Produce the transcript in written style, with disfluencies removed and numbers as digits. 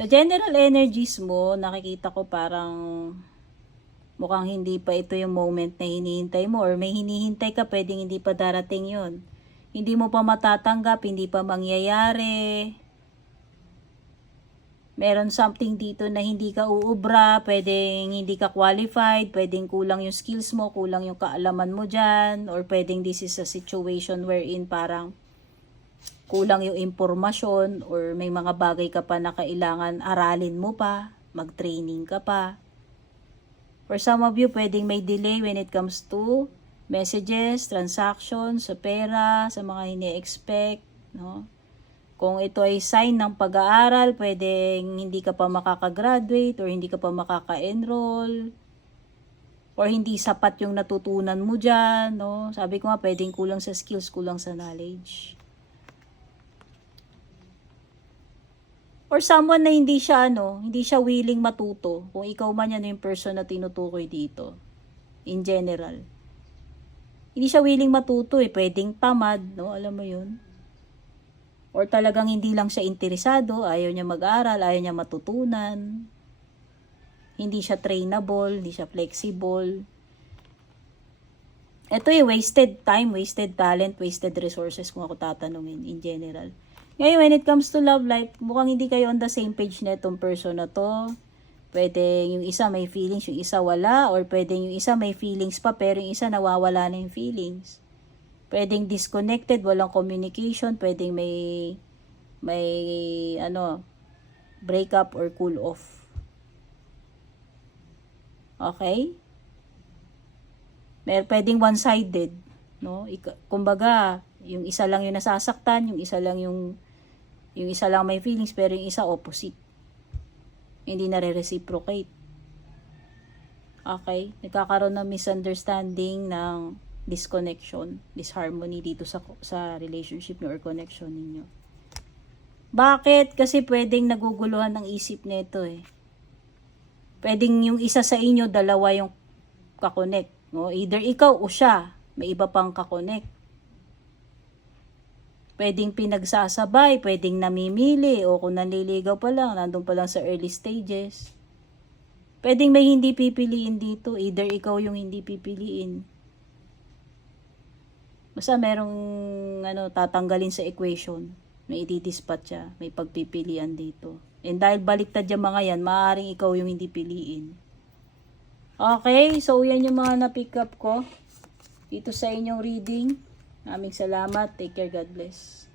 Sa general energies mo, nakikita ko parang mukhang hindi pa ito yung moment na hinihintay mo, or may hinihintay ka, pwedeng hindi pa darating yun. Hindi mo pa matatanggap, hindi pa mangyayari. Meron something dito na hindi ka uubra, pwedeng hindi ka qualified, pwedeng kulang yung skills mo, kulang yung kaalaman mo dyan, or pwedeng this is a situation wherein parang kulang yung impormasyon, or may mga bagay ka pa na kailangan aralin mo pa, mag-training ka pa. For some of you, pwedeng may delay when it comes to messages, transactions, sa pera, sa mga ini-expect, no? Kung ito ay sign ng pag-aaral, pwedeng hindi ka pa makakagraduate or hindi ka pa makaka-enroll, or hindi sapat yung natutunan mo dyan, no? Sabi ko nga, pwedeng kulang sa skills, kulang sa knowledge. Or someone na hindi siya hindi siya willing matuto. Kung ikaw man yan yung person na tinutukoy dito. In general. Hindi siya willing matuto pwedeng tamad, no? Alam mo yun? Or talagang hindi lang siya interesado, ayaw niya mag-aral, ayaw niya matutunan. Hindi siya trainable, hindi siya flexible. Ito wasted time, wasted talent, wasted resources kung ako tatanungin in general. Ngayon, when it comes to love life, mukhang hindi kayo on the same page na itong person na to. Pwede yung isa may feelings, yung isa wala. Or pwede yung isa may feelings pa, pero yung isa nawawala na yung feelings. Pwedeng disconnected, walang communication. Pwedeng may break up or cool off. Okay? Pwedeng one-sided. No? Kumbaga, yung isa lang yung nasasaktan, yung isa lang may feelings, pero yung isa opposite. Hindi nare-reciprocate. Okay? Nagkakaroon ng misunderstanding, ng disconnection, disharmony dito sa relationship niyo or connection ninyo. Bakit? Kasi pwedeng naguguluhan ng isip nito Pwedeng yung isa sa inyo, dalawa yung kakonect. No? Either ikaw o siya, may iba pang kakonect. Pwedeng pinagsasabay, pwedeng namimili, o kung nanliligaw pa lang, nandun pa lang sa early stages. Pwedeng may hindi pipiliin dito, either ikaw yung hindi pipiliin. Basta merong tatanggalin sa equation, may i-dispatch siya, may pagpipilian dito. And dahil baliktad yung mga yan, maaaring ikaw yung hindi piliin. Okay, so yan yung mga na-pick up ko dito sa inyong reading. Maraming salamat. Take care. God bless.